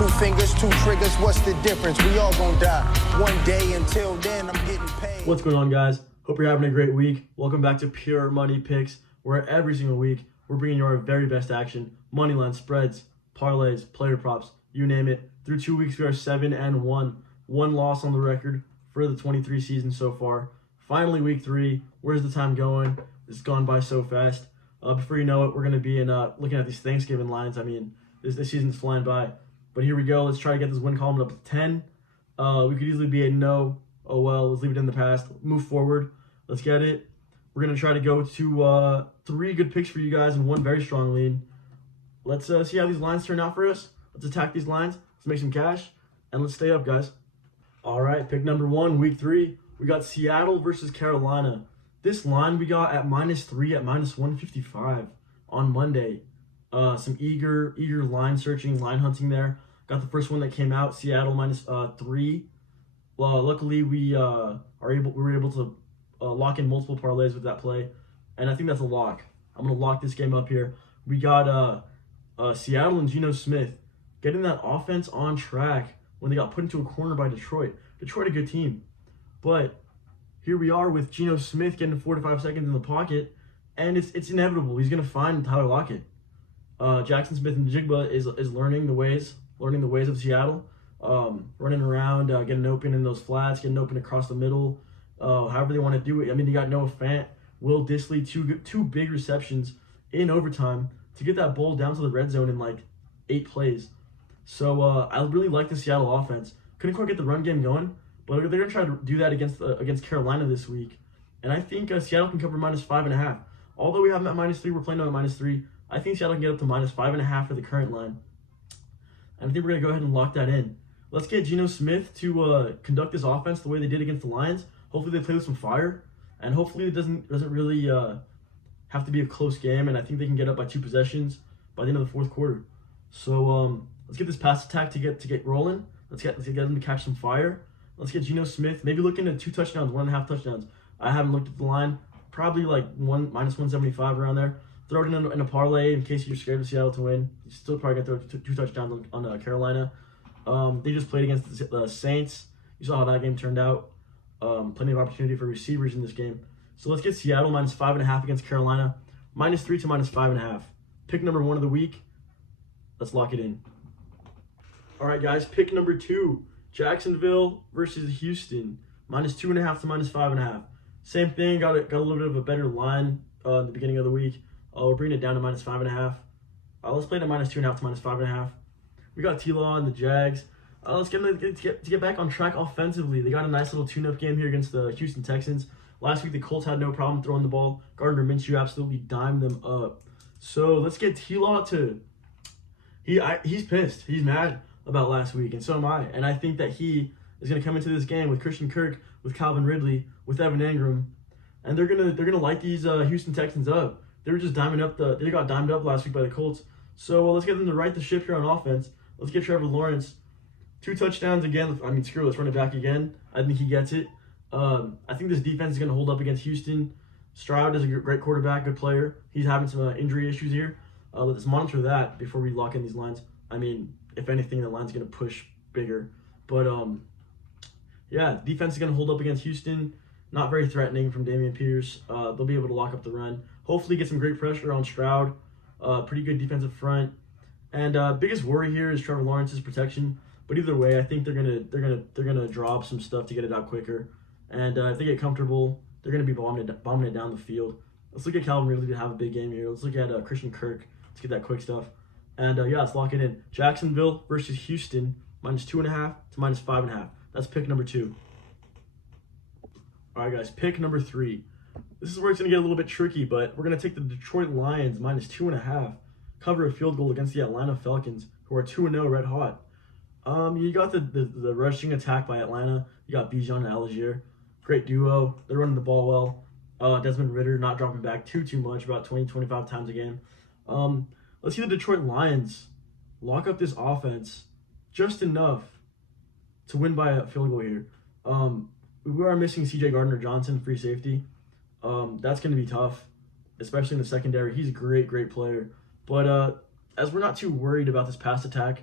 2 fingers, 2 triggers, what's the difference? We all gonna die one day. Until then, I'm getting paid. What's going on, guys? Hope you're having a great week. Welcome back to Pure Money Picks, where every single week we're bringing you our very best action, money line spreads, parlays, player props, you name it. Through 2 weeks, we are 7-1, one loss on the record for the 23 season so far. Finally, week 3. Where's the time going? It's gone by so fast. Before you know it, we're going to be in looking at these Thanksgiving lines. I mean, this season's flying by. But here we go. Let's try to get this win column up to 10. We could easily be a no. Oh, well, let's leave it in the past. Move forward. Let's get it. We're going to try to go to 3 good picks for you guys and 1 very strong lead. Let's see how these lines turn out for us. Let's attack these lines. Let's make some cash. And let's stay up, guys. All right, pick number 1, week 3. We got Seattle versus Carolina. This line we got at -3 at -155 on Monday. Some eager line searching, line hunting there. Got the first one that came out, Seattle -3. Well, luckily we were able to lock in multiple parlays with that play, and I think that's a lock. I'm gonna lock this game up here. We got Seattle and Geno Smith getting that offense on track when they got put into a corner by Detroit. Detroit, a good team, but here we are with Geno Smith getting 4 to 5 seconds in the pocket, and it's inevitable. He's gonna find Tyler Lockett. Jackson Smith and Jigba is learning the ways of Seattle, running around, getting open in those flats, getting open across the middle, however they want to do it. I mean, you got Noah Fant, Will Dissly, two big receptions in overtime to get that ball down to the red zone in like 8 plays. So I really like the Seattle offense. Couldn't quite get the run game going, but they're gonna try to do that against Carolina this week, and I think Seattle can cover -5.5. Although we have them at -3, we're playing them at -3. I think Seattle can get up to -5.5 for the current line. And I think we're going to go ahead and lock that in. Let's get Geno Smith to conduct this offense the way they did against the Lions. Hopefully they play with some fire, and hopefully it doesn't really have to be a close game, and I think they can get up by 2 possessions by the end of the 4th quarter. So let's get this pass attack to get rolling. Let's get them to catch some fire. Let's get Geno Smith, maybe looking at 2 touchdowns, 1.5 touchdowns. I haven't looked at the line. Probably like -175 around there. Throw it in a parlay in case you're scared of Seattle to win. You still probably going to throw 2 touchdowns on Carolina. They just played against the Saints. You saw how that game turned out. Plenty of opportunity for receivers in this game. So let's get Seattle -5.5 against Carolina. -3 to -5.5. Pick number 1 of the week. Let's lock it in. All right, guys. Pick number 2. Jacksonville versus Houston. -2.5 to -5.5. Same thing. Got a little bit of a better line in the beginning of the week. We're bringing it down to -5.5. Let's play it at -2.5 to -5.5. We got T-Law and the Jags. Let's get them to get back on track offensively. They got a nice little tune-up game here against the Houston Texans. Last week, the Colts had no problem throwing the ball. Gardner Minshew absolutely dimed them up. So let's get T-Law to... He's pissed. He's mad about last week, and so am I. And I think that he is going to come into this game with Christian Kirk, with Calvin Ridley, with Evan Engram, and they're gonna light these Houston Texans up. They were just they got dimed up last week by the Colts. So let's get them to right the ship here on offense. Let's get Trevor Lawrence 2 touchdowns again. I mean, screw it, let's run it back again. I think he gets it. I think this defense is going to hold up against Houston. Stroud is a great quarterback, good player. He's having some injury issues here. Let's monitor that before we lock in these lines. I mean, if anything, the line's going to push bigger. But, yeah, defense is going to hold up against Houston. Not very threatening from Dameon Pierce. They'll be able to lock up the run. Hopefully get some great pressure on Stroud. Pretty good defensive front. And biggest worry here is Trevor Lawrence's protection. But either way, I think they're gonna drop some stuff to get it out quicker. And if they get comfortable, they're gonna be bombing it down the field. Let's look at Calvin Ridley to have a big game here. Let's look at Christian Kirk. Let's get that quick stuff. And yeah, let's lock it in. Jacksonville versus Houston, -2.5 to -5.5. That's pick number 2. All right, guys, pick number 3. This is where it's going to get a little bit tricky, but we're going to take the Detroit Lions -2.5, cover a field goal against the Atlanta Falcons, who are 2-0 red hot. You got the rushing attack by Atlanta. You got Bijan and Algier. Great duo. They're running the ball well. Desmond Ridder not dropping back too much, about 20-25 times a game. Let's see the Detroit Lions lock up this offense just enough to win by a field goal here. We are missing C.J. Gardner-Johnson, free safety. That's going to be tough, especially in the secondary. He's a great player. But as we're not too worried about this pass attack,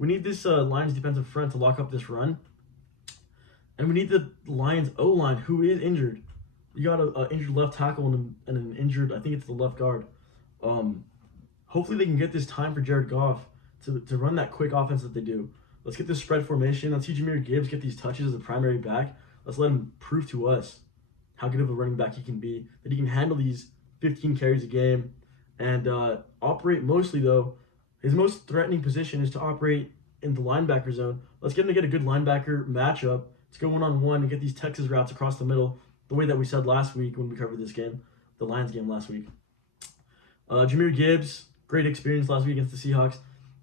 We need this Lions defensive front to lock up this run. And we need the Lions O-line, who is injured. You got an injured left tackle and an injured, I think it's the left guard. Hopefully they can get this time for Jared Goff to run that quick offense that they do. Let's get this spread formation. Let's see Jahmyr Gibbs get these touches as a primary back. Let's let him prove to us how good of a running back he can be, that he can handle these 15 carries a game and operate mostly, though. His most threatening position is to operate in the linebacker zone. Let's get him to get a good linebacker matchup. Let's go one-on-one and get these Texas routes across the middle, the way that we said last week when we covered this game, the Lions game last week. Jahmyr Gibbs, great experience last week against the Seahawks.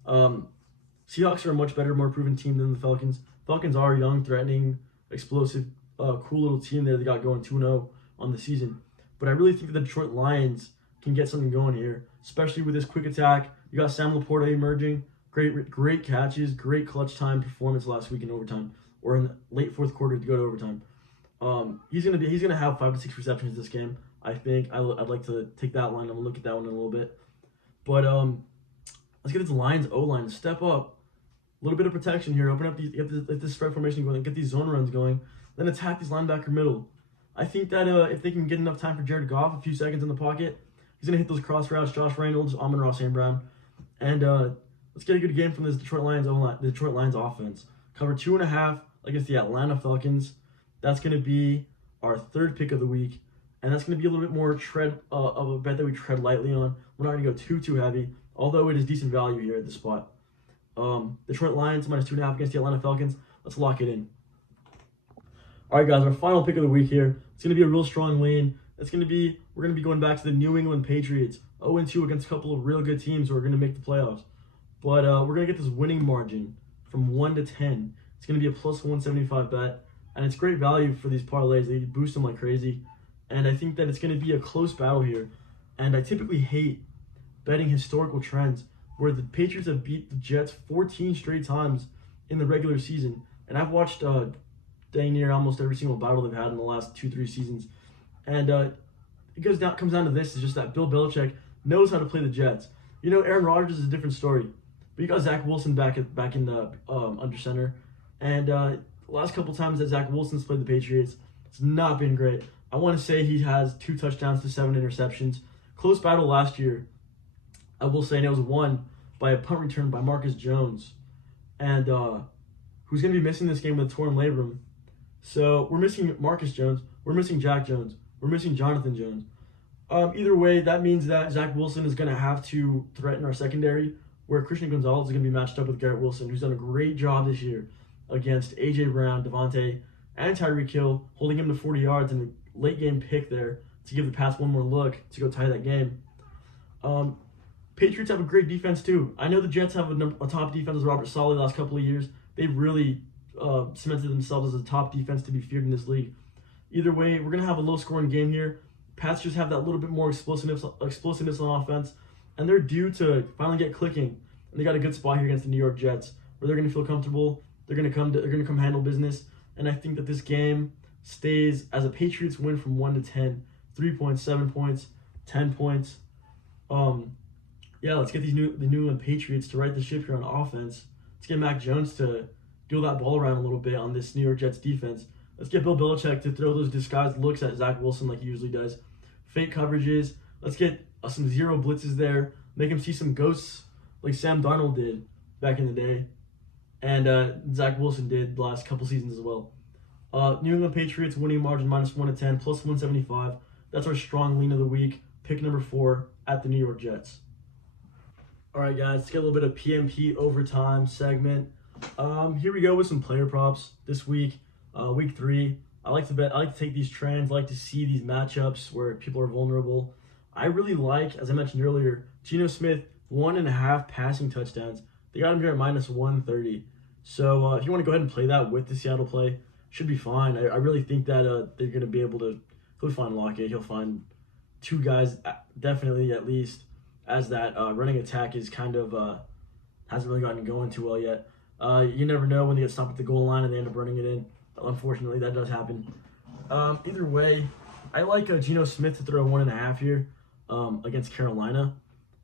Seahawks are a much better, more proven team than the Falcons. Falcons are a young, threatening, explosive, cool little team there. They got going 2-0 on the season. But I really think that the Detroit Lions can get something going here, especially with this quick attack. You got Sam Laporta emerging. Great catches, great clutch time performance last week in overtime, or in the late fourth quarter to go to overtime. He's gonna have 5 to 6 receptions this game. I think I'd like to take that line. I'm gonna look at that one in a little bit. But let's get this Lions O-line to step up. A little bit of protection here. Open up get this spread formation going. Get these zone runs going. Then attack these linebacker middle. I think that if they can get enough time for Jared Goff, a few seconds in the pocket, he's gonna hit those cross routes. Josh Reynolds, Amon-Ra St. Brown, and let's get a good game from this Detroit Lions O-line, the Detroit Lions offense. Cover 2.5 against the Atlanta Falcons. That's gonna be our third pick of the week, and that's gonna be a little bit more of a bet that we tread lightly on. We're not gonna go too heavy, although it is decent value here at this spot. Detroit Lions minus 2.5 against the Atlanta Falcons. Let's lock it in. All right, guys, our final pick of the week here. It's going to be a real strong lean. We're going to be going back to the New England Patriots. 0-2 against a couple of real good teams who are going to make the playoffs. But we're going to get this winning margin from 1 to 10. It's going to be a plus 175 bet. And it's great value for these parlays. They boost them like crazy. And I think that it's going to be a close battle here. And I typically hate betting historical trends where the Patriots have beat the Jets 14 straight times in the regular season. And I've watched dang near almost every single battle they've had in the last 2-3 seasons. And it comes down to this, is just that Bill Belichick knows how to play the Jets. You know, Aaron Rodgers is a different story. But you got Zach Wilson back in the under center. And the last couple times that Zach Wilson's played the Patriots, it's not been great. I want to say he has 2 touchdowns to 7 interceptions. Close battle last year, I will say, and it was won by a punt return by Marcus Jones. And who's going to be missing this game with a torn labrum. So we're missing Marcus Jones, we're missing Jack Jones, we're missing Jonathan Jones. Either way, that means that Zach Wilson is going to have to threaten our secondary, where Christian Gonzalez is going to be matched up with Garrett Wilson, who's done a great job this year against A.J. Brown, Devontae, and Tyreek Hill, holding him to 40 yards in a late-game pick there to give the Pats one more look to go tie that game. Patriots have a great defense, too. I know the Jets have a top defense as Robert Saleh the last couple of years. They've really cemented themselves as a top defense to be feared in this league. Either way, we're going to have a low-scoring game here. Pats just have that little bit more explosiveness on offense, and they're due to finally get clicking. And they got a good spot here against the New York Jets, where they're going to feel comfortable. They're going to come handle business, and I think that this game stays as a Patriots win from 1 to 10, 3 points, 7 points, 10 points. Let's get the New England Patriots to right the ship here on offense. Let's get Mac Jones to deal that ball around a little bit on this New York Jets defense. Let's get Bill Belichick to throw those disguised looks at Zach Wilson like he usually does. Fake coverages. Let's get some zero blitzes there. Make him see some ghosts like Sam Darnold did back in the day. And Zach Wilson did the last couple seasons as well. New England Patriots winning margin minus 1 to 10, plus 175. That's our strong lean of the week. Pick number 4 at the New York Jets. All right, guys, let's get a little bit of PMP overtime segment. Here we go with some player props this week, week 3. I like to take these trends. I like to see these matchups where people are vulnerable. I really like, as I mentioned earlier, Geno Smith, 1.5 passing touchdowns. They got him here at minus 130. So if you want to go ahead and play that with the Seattle play, should be fine. I really think that they're going to be able to. He'll find Lockett. He'll find 2 guys, definitely at least, as that running attack is kind of hasn't really gotten going too well yet. You never know when they get stopped at the goal line and they end up running it in. Unfortunately, that does happen. Either way, I like Geno Smith to throw 1.5 here against Carolina.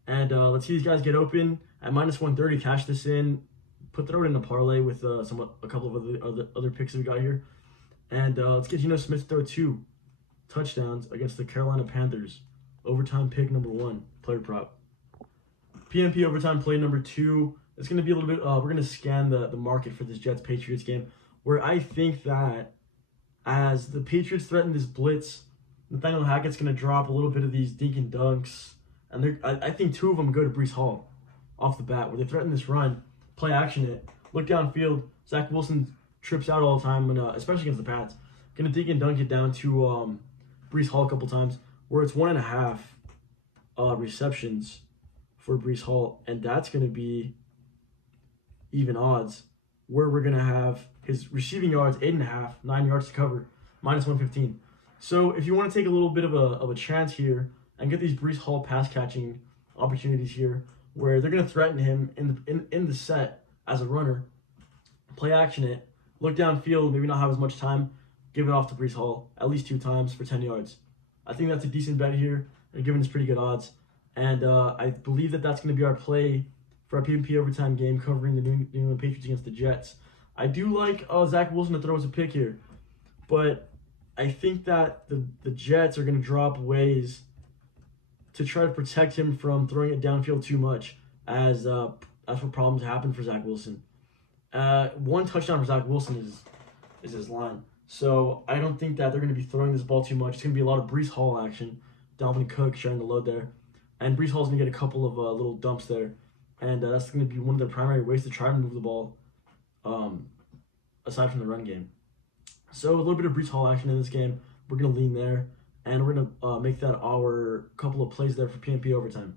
And let's see these guys get open at minus 130. Cash this in. throw it in a parlay with a couple of other picks that we got here. And let's get Geno Smith to throw 2 touchdowns against the Carolina Panthers. Overtime pick number 1, player prop. PMP overtime play number 2. It's going to be a little bit, we're going to scan the market for this Jets-Patriots game, where I think that as the Patriots threaten this blitz, Nathaniel Hackett's going to drop a little bit of these dink and dunks. And I think 2 of them go to Breece Hall off the bat, where they threaten this run, play action it, look downfield. Zach Wilson trips out all the time, when, especially against the Pats. Going to dink and dunk it down to Breece Hall a couple times, where it's 1.5 receptions for Breece Hall, and that's going to be even odds, where we're going to have his receiving yards 8.5, 9 yards to cover, minus 115. So if you want to take a little bit of a chance here and get these Breece Hall pass catching opportunities here, where they're going to threaten him in the set as a runner, play action it, look downfield, maybe not have as much time, give it off to Breece Hall at least 2 times for 10 yards. I think that's a decent bet here, and given it's pretty good odds. And I believe that that's going to be our play for our PMP overtime game covering the New England Patriots against the Jets. I do like Zach Wilson to throw us a pick here, but I think that the Jets are going to drop ways to try to protect him from throwing it downfield too much, as that's what problems happen for Zach Wilson. 1 touchdown for Zach Wilson is his line. So I don't think that they're going to be throwing this ball too much. It's going to be a lot of Breece Hall action. Dalvin Cook sharing the load there. And Breece Hall's going to get a couple of little dumps there. And that's going to be one of their primary ways to try to move the ball, aside from the run game. So a little bit of Breece Hall action in this game. We're going to lean there. And we're going to make that our couple of plays there for PMP overtime.